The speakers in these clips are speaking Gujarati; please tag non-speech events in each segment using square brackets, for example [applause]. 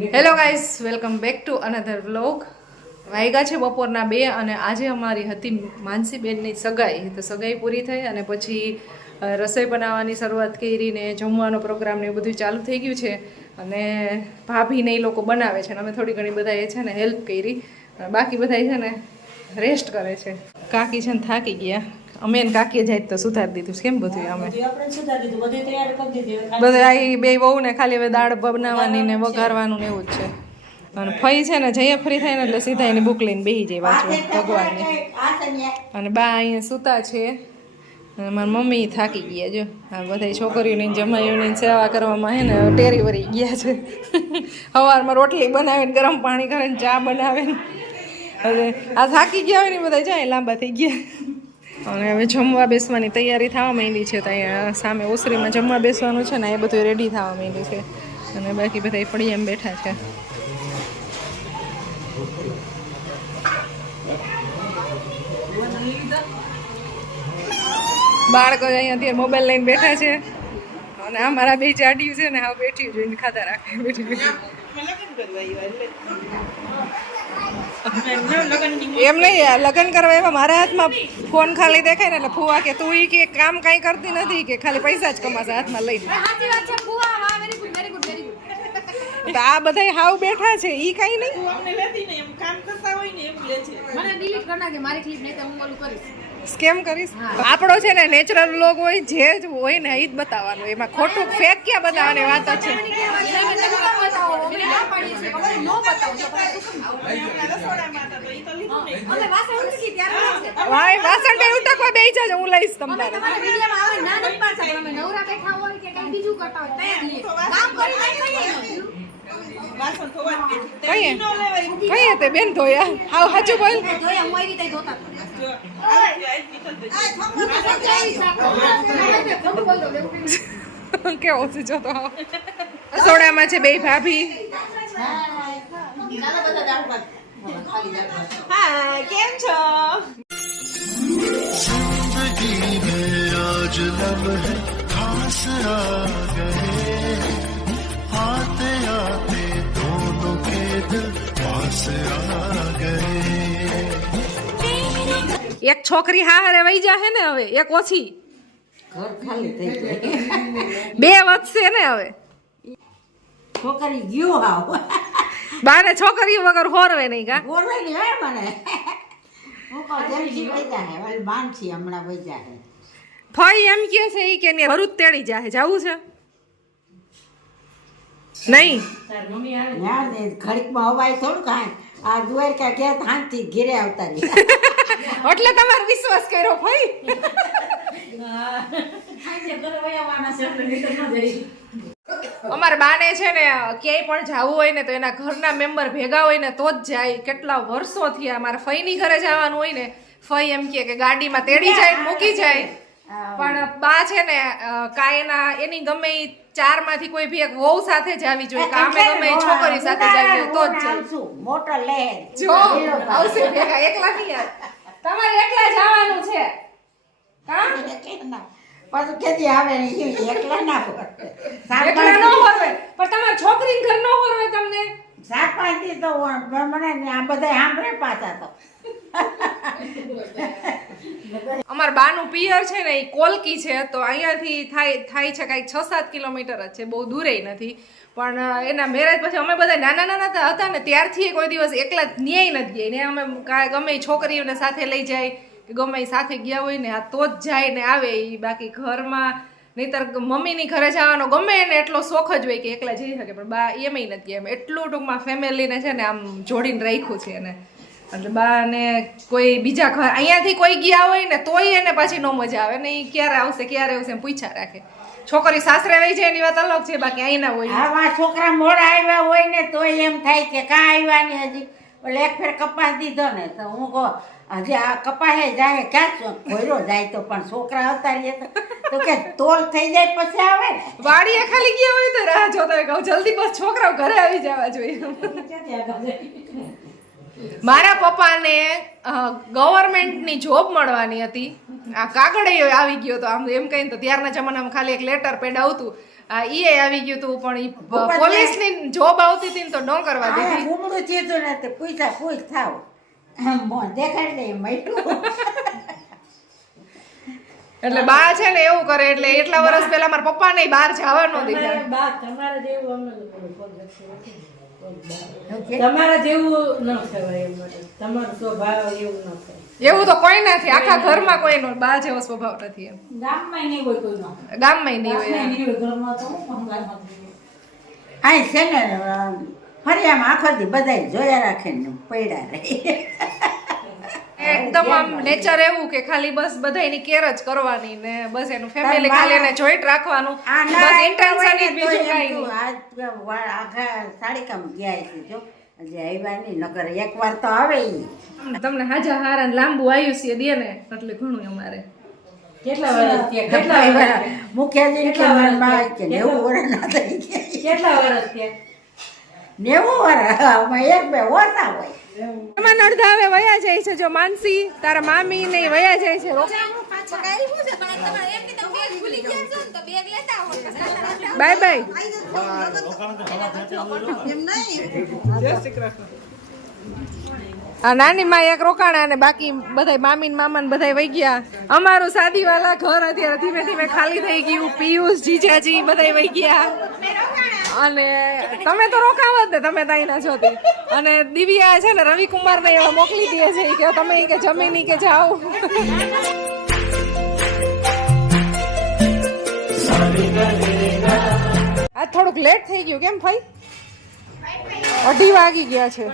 Hello guys welcome back to another vlog વાયગા છે બપોરના બે અને આજે અમારી હતી માનસીબેનની સગાઈ. તો સગાઈ પૂરી થઈ અને પછી રસોઈ બનાવવાની શરૂઆત કરીને જમવાનો પ્રોગ્રામ ને બધું ચાલુ થઈ ગયું છે. અને ભાભીને એ લોકો બનાવે છે અને અમે થોડી ઘણી બધા એ છે ને હેલ્પ કરી. બાકી બધાએ છે ને રેસ્ટ કરે છે. કાકી છે ને થાકી ગયા. અમે એને કાકીએ જાય તો સુધારી દીધું છે. કેમ બધું અમે? બધી આ બે બહુ ને ખાલી હવે દાળ બનાવવાની ને વઘારવાનું ને એવું જ છે. અને ફઈ છે ને જઈએ ફ્રી થાય ને એટલે સીધા એની બુક લઈને બેસી જાય વાંચવા ભગવાનની. અને બા અહીંયા સૂતા છે. અને મારી મમ્મી થાકી ગયા જો. આ બધા છોકરીઓની જમાઈઓની સેવા કરવામાં હે ને ટેરી વરી ગયા છે. સવારમાં રોટલી બનાવીને ગરમ પાણી કરીને ચા બનાવે ને હવે આ થાકી ગયા હોય ને બધા જાય, લાંબા થઈ ગયા. અને હવે જમવા બેસવાની તૈયારી થવા માંડી છે, તો અહીંયા સામે ઓસરીમાં જમવા બેસવાનું છે ને એ બધું રેડી થવા માંડ્યું છે. અને બાકી બધા પડી એમ બેઠા છે. બાળકો અહીંયા અત્યારે મોબાઈલ લઈને બેઠા છે. અને આ મારા બે જાડિયું છે ને હા બેઠી જોઈને ખાતા રાખે. બેઠી. એમ નહીં યાર, લગ્ન કરવા એમાં મારા હાથમાં ફોન ખાલી દેખાય ને એટલે ફુવા કે તું ઈ કે કામ કાંઈ કરતી નથી કે ખાલી પૈસા જ કમાશે હાથમાં ગુડ તો આ બધા હાવ બેઠા છે ઈ કઈ નહીં અમને લેતી ને એમ કામ કરતા હોય ને એમ લે છે મને ડિલીટ કરી નાખજે મારી ક્લિપ નહીં તો હું ઓલું કરીશ સ્કેમ કરીશ આપણો છે ને નેચરલ લોગ હોય જે જ હોય ને એ જ બતાવવાનું એમાં ખોટું ફેક ક્યાં બતાવવાની વાત છે ના છો ને વાસણ બે ઉટકવા જાજો હું લઈશ તમને તમારા. વિડીયોમાં આવે ના નથી પાડતા પણ નવરા બેઠા હોય કે કંઈ બીજું કરતા હોય કામ કરી. કઈ? તે બેન ધોયા? હાવ સાચું બોલ. હું આવી ધોતા કેવો છે જો તો. રસોડામાં છે બે ભાભી હા કેમ છો जिंदगी में आज लम्हे खास आ गए आते आते दोनों के दिल पास आ गए એક છોકરી હા હારે વહી જાહે ને હવે એક ઓછી ઘર ખાલી થઈ જાય બે વધશે ને હવે છોકરી ગયું હાવ. બાને છોકરીઓ વગર હોરવે નહીં કા? બોલવાની હોય મને. હું કહું જલ્દી વહી વાલી બાન માનસી હમણાં વહી જાય ફઈ એમ કે છે ઈ કે ને ભરૂચ તેડી જાહે. જાવું છે? નહીં? ના ને ઘડીકમાં હવાય થોડું કાંઈ આ દ્વારકા કે હાથથી ઘેરે આવતા રહી એટલે તમારો વિશ્વાસ કર્યો ફઈ? અમારા બાને છે ને ક્યાંય પણ જવું હોય ને તો એના ઘરના મેમ્બર ભેગા હોય ને તો જ જાય. કેટલા વર્ષોથી આ મારા ફઈની ઘરે જવાનું હોય ને ફઈ એમ કે ગાડીમાં તેડી જાય મૂકી જાય. પણ બા છે ને કાયના એની ગમે ચાર ચારમાંથી કોઈ ભી એક વહુ સાથે જ આવી જોઈએ. કામે ગમે છોકરી સાથે જ આવી તો જ મોટો લહેર. જો આવશે ભેગા એકલા નહીં તમારે એકલા જવાનું છે. હા? પાછું કેદી આવે એકલા ના હોય. એકલા ન હોય પણ તમારા છોકરીને ઘર ન હોય તમને? સાત પાંચ દી તો મને આ બધા સાંભળે પાછા તો. અમાર બાનું પિયર છે ને એ કોલકી છે તો અહીંયાથી થાય થાય છે કાંઈક છ સાત કિલોમીટર જ છે બહુ દૂરે નથી. પણ એના મેરેજ પછી અમે બધા નાના નાના હતા ને ત્યારથી કોઈ દિવસ એકલા ન્યાય નથી ગઈ ને અમે કાંઈ ગમે છોકરીઓને સાથે લઈ જાય. ગમે એ સાથે ગયા હોય ને, આ તો જ જાય ને આવે એ બાકી ઘરમાં. નહીતર મમ્મીની ઘરે જવાનો ગમે એને એટલો શોખ જ હોય કે એકલા જઈ શકે પણ બા એમય નથી એમ. એટલું ટૂંકમાં ફેમિલીને છે ને આમ જોડીને રાખ્યું છે એને. એટલે બાને કોઈ બીજા ઘર અહીંયાથી કોઈ ગયા હોય ને તોય એને પાછી ન મજા આવે. ને એ ક્યારે આવશે ક્યારે આવશે એમ પૂછ્યા રાખે. છોકરી સાસરે આવી જાય એની વાત અલગ છે, બાકી અહીંના હોય આવા છોકરા મોડા આવ્યા હોય ને તોય એમ થાય કે કાં આવ્યા ને હજી. એટલે એક ફેર કપાસ દીધો ને તો હું કહું હજી આ કપાહે જાય ક્યાં ભોયરો જાય તો પણ છોકરા આવતા રહીએ તો. કે તોલ થઈ જાય પછી આવે ને? વાડીએ ખાલી ગયા હોય તો રાહ જોતા કહું જલ્દી બસ છોકરાઓ ઘરે આવી જવા જોઈએ. મારા પપ્પાને ગવર્મેન્ટની જોબ મળવાની હતી. આ કાગળે આવી ગયો તો આમ એમ કહીને તો ત્યારના જમાનામાં ખાલી એક લેટર પેડ આવતું. આ ઈએ આવી ગયું તું પણ પોલીસની જોબ આવતી હતી ને તો ન કરવા દીધી. ને તે પૂછ થાવ. દે મૈટું એટલે બા છે ને એવું કરે એટલે એટલા વર્ષ પહેલા મારા પપ્પા ને બહાર જવા ન દીધા. બા તમારા જેવું અમને નથી. તમારા જેવું ન થવાય એમ તમારો સ્વભાવ એવું ન થાય એવું તો કોઈ નથી. આખા ઘરમાં કોઈ નો બા જેવો સ્વભાવ નથી એમ. ગામમાં નહીં હોય નહીં હોય ઘરમાં તો છે ને ફરિયામાં આખો દી બધાય જોયા રાખે ને પડ્યા રહે. એકદમ આમ નેચર એવું કે ખાલી બસ બધાયની કેર જ કરવાની ને બસ એનું ફેમિલી ખાલી એને જોઈન્ટ રાખવાનું. બસ ઇન્ટેન્શન બીજું તોય નહીં. આખા સાડી કામ ગયા છે જો. જે આવ્યા નહીં નકર એકવાર તો આવે તમને હાજા હારા ને લાંબુ આયુષ્ય દે ને એટલે ઘણું અમારે. કેટલા વર્ષ થયા? કેટલા વર્ષ મુખ્યજી કેટલા વર્ષ થઈ ગયા. કેટલા વર્ષ થયા? નેવું વર્ષ એક બે ઓછા હોય. એમાં અડધા હવે વયા જાય છે જો માનસી તારા મામી ને વયા જાય છે બાય બાય. આ નાની માં એક રોકાણા અને બાકી બધા મામી ને મામા ને બધા વહી ગયા. અમારું સાદી વાલા ઘર અત્યારે ધીમે ધીમે ખાલી થઈ ગયું. પિયુષ જીજાજી બધા વહી ગયા. અને તમે તો રોકાવો જ ને તમે તાઈના છો. અને દિવ્યા છે ને, રવિકુમારને એવા મોકલી દે છે કે તમે કે જમીની કે જાઓ. આ થોડુંક લેટ થઈ ગયું, કેમ ભાઈ? અઢી વાગી ગયા છે.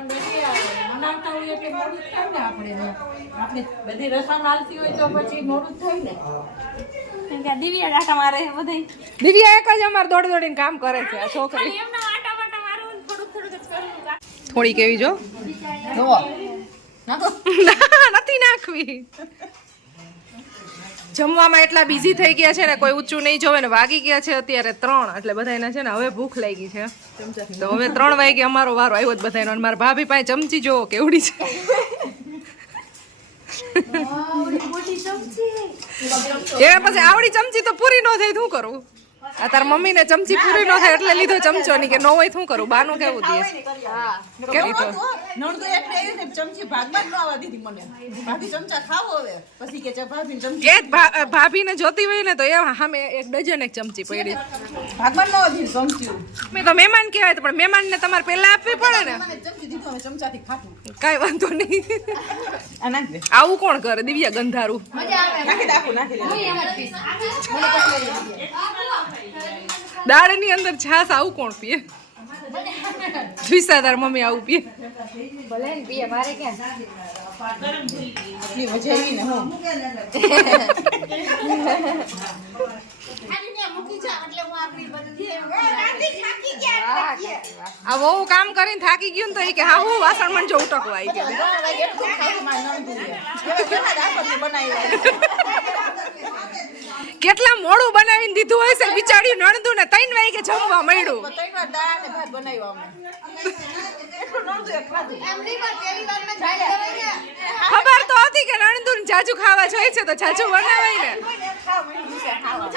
આપણે બધી રસમ હાલતી હોય તો પછી મોડું થાય ને. દિવ્યા ડાટા મારે બધાય. દિવ્યા એક જ અમારે દોડી દોડીને કામ કરે છે આ છોકરી. આટા થોડુંક જ કરું થોડી કેવી જો. નથી નાખવી. જમવામાં એટલા બિઝી થઈ ગયા છે ને કોઈ ઊંચું નહીં જોવે ને વાગી ગયા છે અત્યારે ત્રણ એટલે બધાને છે ને હવે ભૂખ લાગી છે. તો હવે ત્રણ વાગે અમારો વારો આવ્યો જ બધાનો અને મારા ભાભી પાસે ચમચી જોવો કેવડી છે. એ પછી આવડી ચમચી તો પૂરી ન થઈ શું કરું? આ તાર મમ્મીને ચમચી પૂરી ન થાય એટલે લીધો ચમચો ની કે ન હોય શું કરું? બાનું કેવું દે કે લીધો તો એટલે આવી ને ચમચી ભાગમાં ન આવવા દીધી મને. ભાભી ચમચા ખાવો હવે. પછી કે ભાભી ચમચી એક ભાભી ને ભાભીને જોતી હોય ને તો એ સામે એક ડઝન એક ચમચી પડી. ભાગમાં ન દીધી ચમચી. મે તો મહેમાન કહેવાય તો પણ મહેમાનને તમારે પહેલા આપવી પડે ને. મને ચમચી દીધો હવે ચમચાથી ખાતું કાંઈ વાંધો નહીં. આવું કોણ કરે? દિવ્યા ગંધારું. નાખી દે આખું નાખી દે દાળની અંદર છાસ આવું કોણ પીએ? તાર મમ્મી આવું પીએ. એટલી મજા આવી ને હું. [laughs] આ વહુ કામ કરીને થાકી ગયું ને તો એ કે હા હું વાસણ મને જો ઉટકવા આવી ગયા. કેટલા મોડું બનાવીને દીધું હોય છે બિચારી નણદું ને ત્રણ વાગે જમવા મળ્યું. ખબર તો હતી કે નણદું જાજુ ખાવા જોઈએ છે તો જાજુ બનાવાય ને. ખાવા મળ્યું છે ખાવા.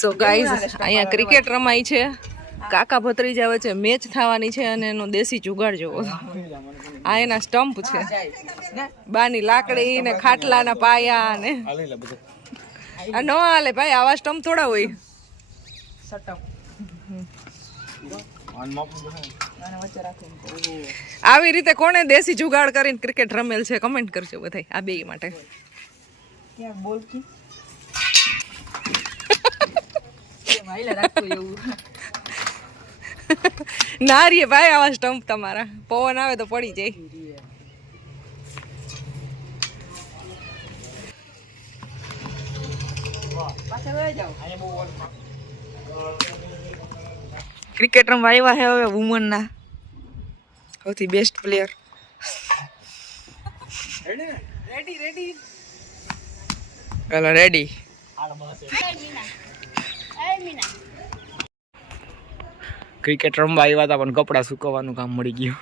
સો ગાઈઝ અહીંયા ક્રિકેટ રમાય છે. કાકા ભત્રીજા વચ્ચે મેચ થવાની છે અને એનો દેશી જુગાડ જોવો. આ એના સ્ટમ્પ છે. બાની લાકડી ને ખાટલાના પાયા ને. આ ન હાલે ભાઈ, આવા સ્ટમ્પ થોડા હોય. આવી રીતે કોણે દેશી જુગાડ કરીને ક્રિકેટ રમેલ છે, કમેન્ટ કરજો બધા આ બે માટે. [laughs] [laughs] ના રે ભાઈ આવા સ્ટમ્પ તમારા. પવન આવે તો પડી જાય. ક્રિકેટ રમવા આવ્યા છે હવે વુમનના સૌથી best player ready ready ready cricket રમવા આવ્યા હતા પણ કપડાં સુકવવાનું કામ મળી ગયું.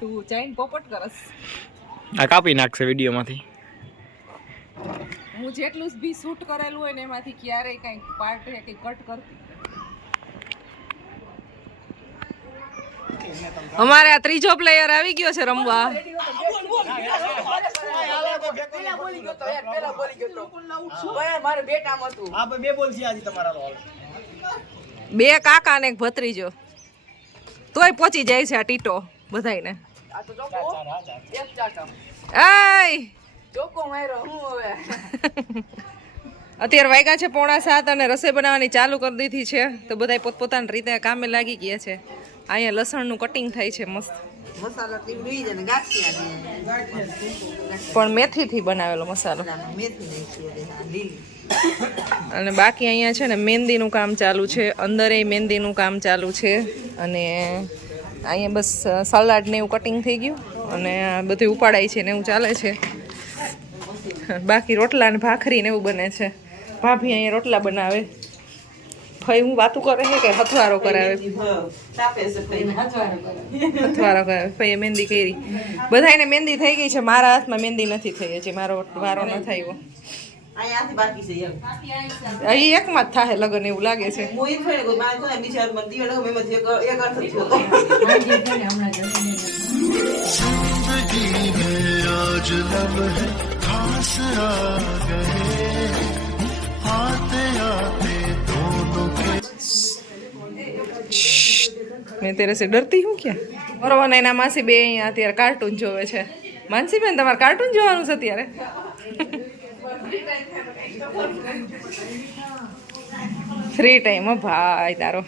તું ચાઈન પોપટ કરસ. આ કાપી નાખશે વિડીયોમાંથી. હું જેટલું બી શૂટ કરેલું હોય ને એમાંથી ક્યારેય કંઈક પાર્ટ કે કટ કરતી અમારે આ ત્રીજો પ્લેયર આવી ગયો છે રમવા. બે કાકા ને એક ભત્રીજો. તોય પહોંચી જાય છે આ ટીટો બધાયને. એય! [laughs] અત્યારે વાગ્યા છે પોણા સાત અને રસોઈ બનાવવાની ચાલુ કરી દીધી છે. તો બધા પોતપોતાની રીતે કામે લાગી ગયા છે. અહીંયા લસણનું કટિંગ થાય છે મસ્ત. પણ મેથીથી બનાવેલો મસાલો. અને બાકી અહીંયા છે ને મહેંદીનું કામ ચાલુ છે અંદર મહેંદીનું કામ ચાલુ છે અને અહીંયા બસ સલાડ ને એવું કટિંગ થઈ ગયું અને બધું ઉપાડાય છે ને એવું ચાલે છે. બાકી રોટલા ને ભાખરી ને એવું બને છે. ભાભી અહીંયા રોટલા બનાવે. ફઈ હું વાતું કરે છે કે હથવારો કરાવે? ભાઈ. હથવારો કરાવે. ફઈએ મહેંદી કરી. બધાને મહેંદી થઈ ગઈ છે. મારા હાથમાં મહેંદી નથી થઈ હજી. મારો વારો ન થયો અહીંયાથી બાકી છે એમ અહીં એકમાં જ થાય લગન એવું લાગે છે. મેં તેરે સે ડરતી હું ક્યાં? બરોબર ને એના માસી બે અહીંયા અત્યારે કાર્ટૂન જોવે છે. માનસીબેન તમારે કાર્ટૂન જોવાનું છે અત્યારે? ફ્રી ટાઈમ ભાઈ તારો.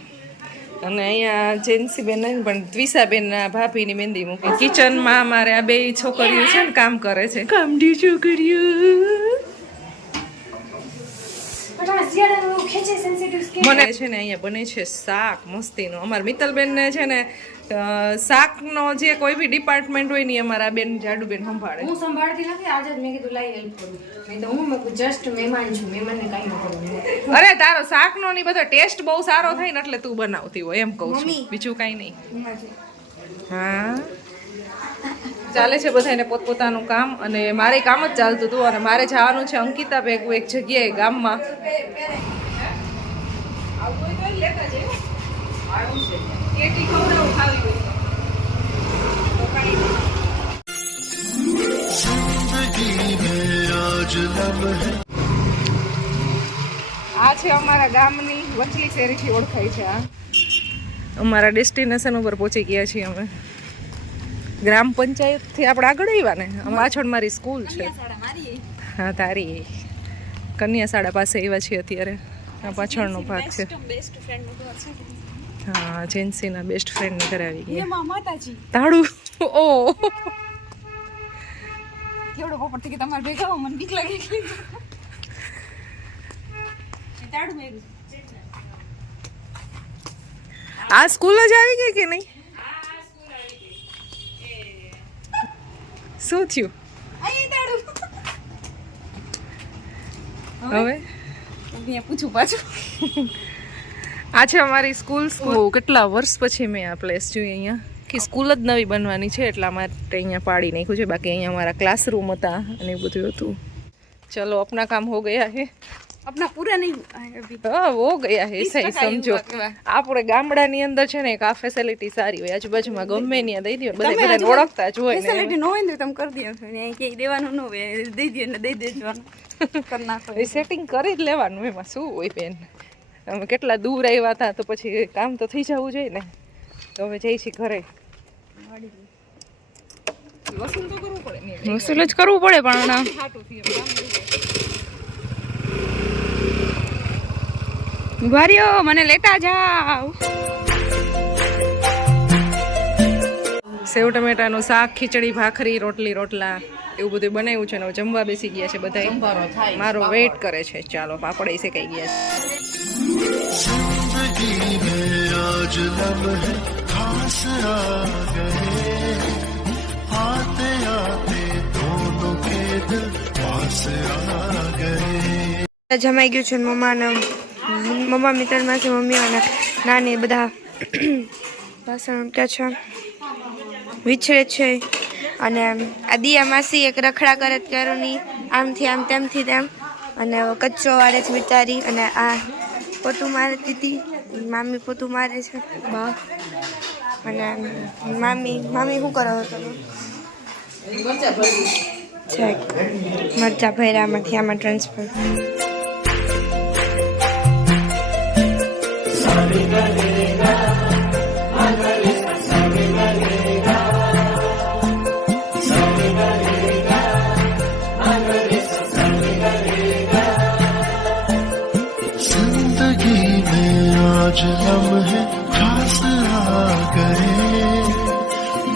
અને અહીંયા જેન્સીબેન નહીં, પણ ત્વિષાબેનના ભાભીની મહેંદી મૂકી. કિચનમાં અમારે આ બે છોકરીઓ છે ને કામ કરે છે. કામડી છોકરીઓ. મને છે ને અહીંયા બને છે શાક મસ્તીનું. અમારા મિત્તલબેનને છે ને શાકનો જે કોઈ બી ડિપાર્ટમેન્ટ હોય ને અમારા બેન જાડુબેન સંભાળે. હું સંભાળતી નથી આજે જ મેં કીધું લાઈ હેલ્પ કરું. નહીં તો હું જસ્ટ મહેમાન છું મહેમાનને કાંઈ ન કરવાનું અરે તારો શાકનો ની બધો ટેસ્ટ બહુ સારો થાય ને એટલે તું બનાવતી હોય એમ કહું છું. બીજું કાંઈ નહીં. હા? ચાલે છે બધાને પોતપોતાનું કામ અને મારે કામ જ ચાલતું હતું અને મારે જવાનું છે અંકિતા ભેગું એક જગ્યાએ ગામમાં. આ છે અમારા ગામની વચલી શેરીથી ઓળખાય છે અમારા ડેસ્ટિનેશન ઉપર પહોંચી ગયા છીએ અમે. ગ્રામ પંચાયતથી આપણે આગળ આવ્યા ને? પાછળ મારી સ્કૂલ છે. હા તારી કન્યા શાળા પાસે આવ્યા છીએ અત્યારે. આ પાછળનો ભાગ છે. હા જેન્સીના બેસ્ટ ફ્રેન્ડની ઘરે આવી ગયા. તાળું ઓ. કેવડો પોપટ કે તમારે ભેગા મને બીક લાગે આ સ્કૂલ જ આવી ગઈ કે નહીં? શું થયું? હવે? પૂછું પાછું. આ છે અમારી સ્કૂલ સ્કૂલ. કેટલા વર્ષ પછી મેં આ પ્લેસ જોઈ અહીંયા? કે સ્કૂલ જ નવી બનવાની છે એટલા માટે અહીંયા પાડી નાખ્યું છે. બાકી અહીંયા અમારા ક્લાસરૂમ હતા અને બધું હતું. ચલો અપના કામ હો ગયા હે. अपना पूरा नहीं हुआ है अभी હા હો ગયા હે સહી સમજો આપણે ગામડાની અંદર છે ને એક આ ફેસિલિટી સારી હોય આજુબાજુમાં ગમે ત્યાં દઈ દો બધા બધાને ઓળખતા જ હોય ને ફેસિલિટી ન હોય ને તો તમે કરી દો છો ને કે દેવાનું ન હોય દઈ દો ને દઈ દેવાનું કરી નાખો એ સેટિંગ કરી જ લેવાનું એમાં શું હોય બેન અમે કેટલા દૂર આવ્યા હતા તો પછી કામ તો થઈ જવું જોઈએ ને તો હવે જઈ છીએ ઘરે વસૂલ તો કરવું પડે ને વસૂલ જ કરવું પડે પણ ગ્વારીઓ મને લેતા જાઓ. સેવ ટમેટાનું શાક ખીચડી ભાખરી રોટલી રોટલા એવું બધું બનાવ્યું છે ને જમવા બેસી ગયા છે બધા મારો વેઇટ કરે છે. ચાલો પાપડ એ કઈ ગયા છે. જમાઈ ગયું છે મમ્માને. મમ્મા મિત્રમાંથી મમ્મી અને નાની બધા વાસણ ઉમટ્યા છે. વિછળે છે. અને આ દિયા માસી એક રખડા કરે કરુની આમથી આમ તેમથી તેમ. અને કચ્ચો વાળે છે બિચારી. અને આ પોતું મારે દીદી મામી પોતું મારે છે. બા. અને મામી મામી શું કરો છે મરચા ભર્યામાંથી આમાં ટ્રાન્સફર आज लम्हे खास तो आ गए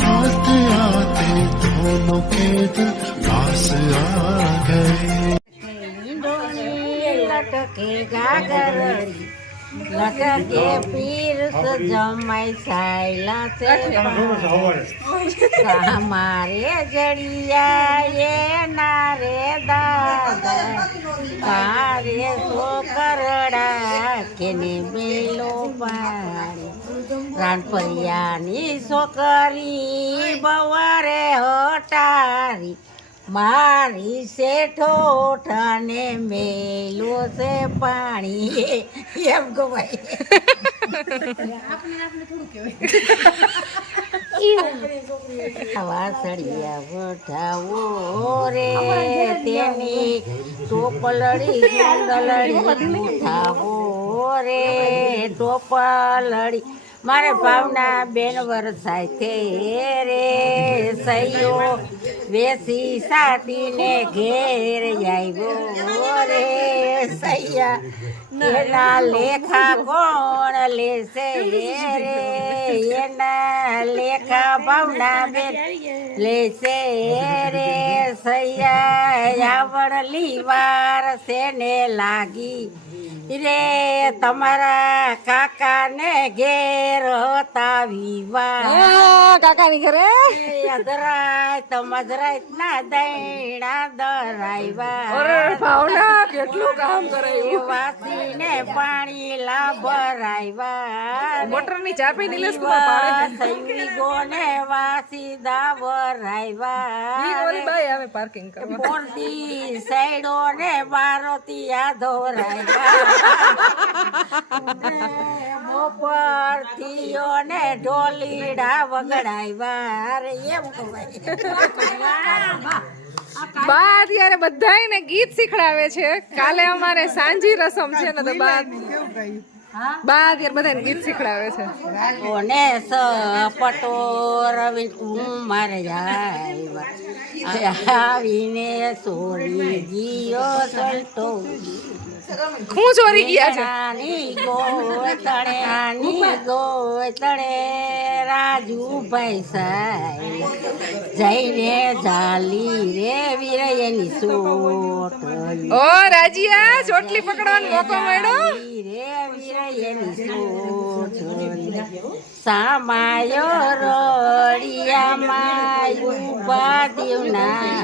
आते आते दोनों के दिल आ गए। लटकेगा લટકે લટકે જમાઈ સાયલા છે મારે જડિયા એ નારે દાદા તારે છોકરડા કેને બેલો પાડે. રાનપરિયાની છોકરી બવારે હટારી. મારી શેઠો ઠાને મેલો છે પાણી. એમ ગવાય વાસળિયા વઢાવો રે તેની ટોપલડી કુંડલડી ઉઠાવો રે ટોપલડી મારે ભાવના બેન વરસાય છે. રે સૈયો, વેસી સાટીને ઘેર આવ્યો રે સૈયા. એના લેખા કોણ લેશે? રે એના લેખા ભાવના બેન લેશે. રે સૈયા, આવડલી વાર સેને લાગી? રે તમારા કાકાને ઘેર હતા વિવાહ કાકાની ઘરે? અધરાય તો મજરાય ના દૈણા દરાયવા. ભાવના કેટલું કામ કરે વાસીને પાણી લાભરાયવા. મોટરની ચાપી નીલેશ કુમાર સૈવી ગોને વાસી ઓલી બાઈ આવે પાર્કિંગ કરવા. મોરદી સૈડો ને બારોતી યાદો બપોર થીયો ને ઢોલીડા વગડાય રે એમ બા અત્યારે ગીત શીખડાવે છે. કાલે અમારે સાંજી રસમ છે ને તો બા બા અત્યારે બધાને ગીત શીખડાવે છે. સપટો રવિ કુમાર આવીને સોરી જીઓ સલટો હું ચોરી ગયા છે આની ગોતણે આની ગોતણે રાજુભાઈ સાહેબ. જઈને જાલી રે વીરયની સોટ ઓ રાજીયા ચોટલી પકડવાનો મોકો મળ્યો? રે વીરયની સોટ સામાયો રળિયામાં ઊભા દેવના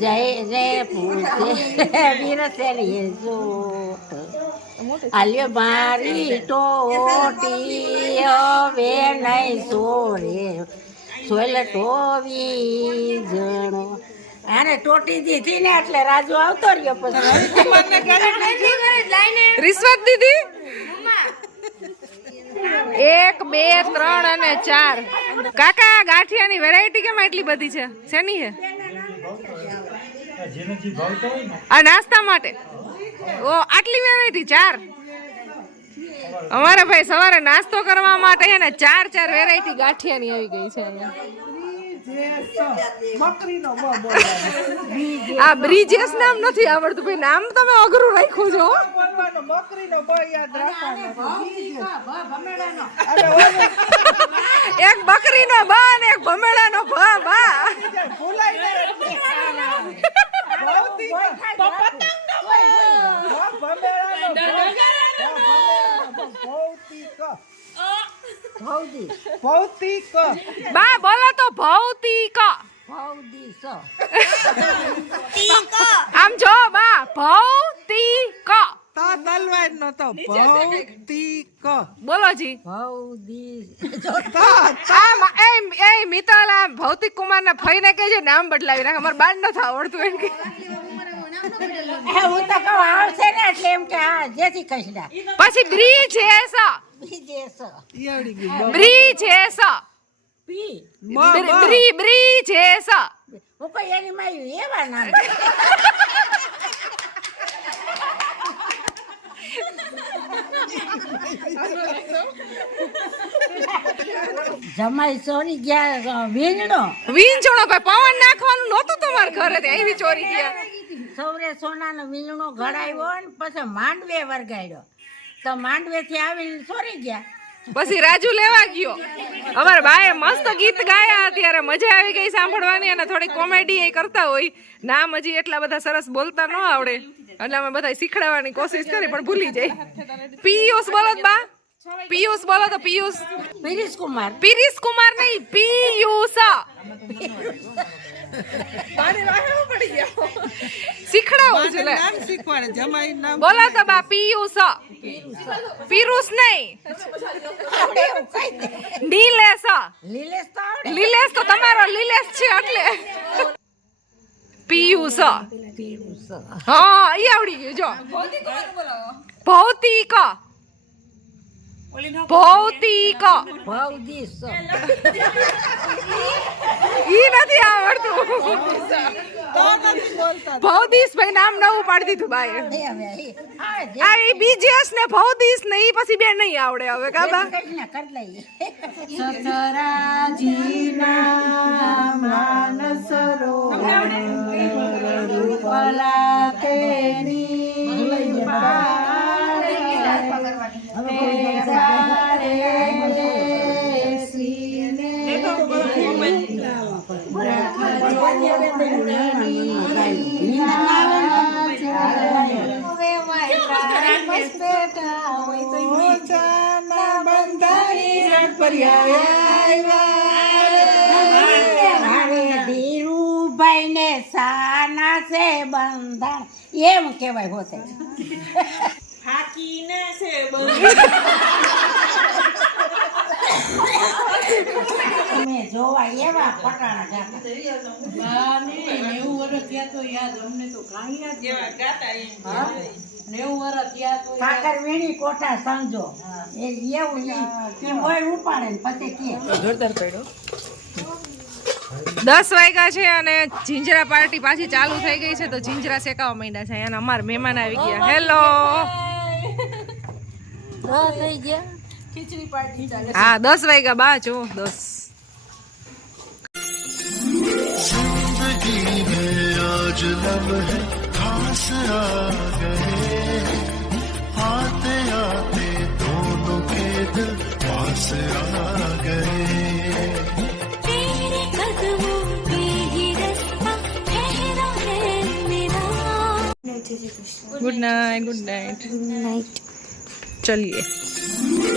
જય રે પૂછે વીરસેની સોટ આલ્યો મારી ટોટી હવે નહીં સોરે. સોયલ ટોવી જણો. આને ટોટી દીધી ને એટલે રાજુ આવતો રહ્યો પછી. રિશ્વત દીધી એક, બે, ત્રણ અને ચાર. કાકા, ગાંઠિયાની વેરાયટી કેમ એટલી બધી છે? શેની છે? આ નાસ્તા માટે. ઓ, આટલી વેરાયટી ચાર? અમારે ભાઈ સવારે નાસ્તો કરવા માટે છે ને ચાર ચાર વેરાયટી ગાંઠિયાની આવી ગઈ છે અહીંયા આ બ્રિજેશ નામ નથી આવડતું. ભાઈ નામ તમે અઘરું રાખ્યું છો એક એક બકરીનો બા અને એક ભમેડાનો ભા બા. ભૌદી ભૌતિક. બા બોલો તો ભૌતિક. ભૌદી આમ જો બા ભૌતિક. તો તલવાર નો તો ભૌતિક. બોલો જી. ભૌતિક. આ એ આ ભૌતિક કુમાર ના ફઈને કે છે નામ બદલાવી નાખ. અમારે બાર નથી આવડતું એમ કે. હું તો કહું આવશે ને એટલે એમ કે હા જેથી કહીશ પછી બ્રિજ છે સ. બ્રી હું કોઈ એની એવા નામ [laughs] જમાઈ ચોરી ગયા વીણનો વીંચણો કોઈ પવન નાખવાનું નહોતું તમારે ઘરે એવી ચોરી ગયા. સૌરે સોનાનો વીણનો ઘડાવ્યો ને પછી માંડવે વરગાડ્યો. તો માંડવે થી આવીને સોરી ગયા. પછી રાજુ લેવા ગયો. અમારા બાએ મસ્ત ગીત ગાયા અત્યારે. મજા આવી ગઈ સાંભળવાની અને થોડી કોમેડી એ કરતા હોય. નામ હજી એટલા બધા સરસ બોલતા ન આવડે. એટલે અમે બધા શીખડાવવાની કોશિશ કરી પણ ભૂલી જાય. પિયુષ બોલો બા. પિયુષ બોલો તો પિયુષ. પીરીશ કુમાર પિરીશ કુમાર નહીં પિયુષ. શીખડાવું છે નામ શીખવાડે જમાઈ નામ બોલો તો બા પિયુષ પિરુષ નહીં. નીલેશ લીલેશ તો લીલેશ તો તમારો લીલેશ છે એટલે. પિયુષ હા એ આવડી ગયું જો. ભૌતિક. ભૌતિક ઈ નથી આવડતું ભૌદીશ ભાઈ નામ નવું પાડી દીધું ભાઈ આ એ બીજેસ ને ભૌદીશ ને ઈ પછી બે નહીં આવડે હવે કાબા કઈ ના કરી લઈએ હવે ધીરુભાઈ ને સાના છે બંધાણ. એમ કેવાય હોતે. અમે જોવા એવા પટાણા ગાતા. કાકર વીણી કોટા સમજો એ એવું ઈ કે હોય ઉપાડે ને પછી કે. દસ વાગ્યા છે અને જીંજરા પાર્ટી પાછી ચાલુ થઈ ગઈ છે તો જીંજરા શેકાવા માંડ્યા છે. અને અમારા મહેમાન આવી ગયા. હેલો થઈ ગયા હા દસ વાગ્યા બા જો દસ जिंदगी में आज लम्हे खास आ गए आते आते दोनों के दिल पास आ गए तेरे कदमों पे ही रास्ता ठहरा है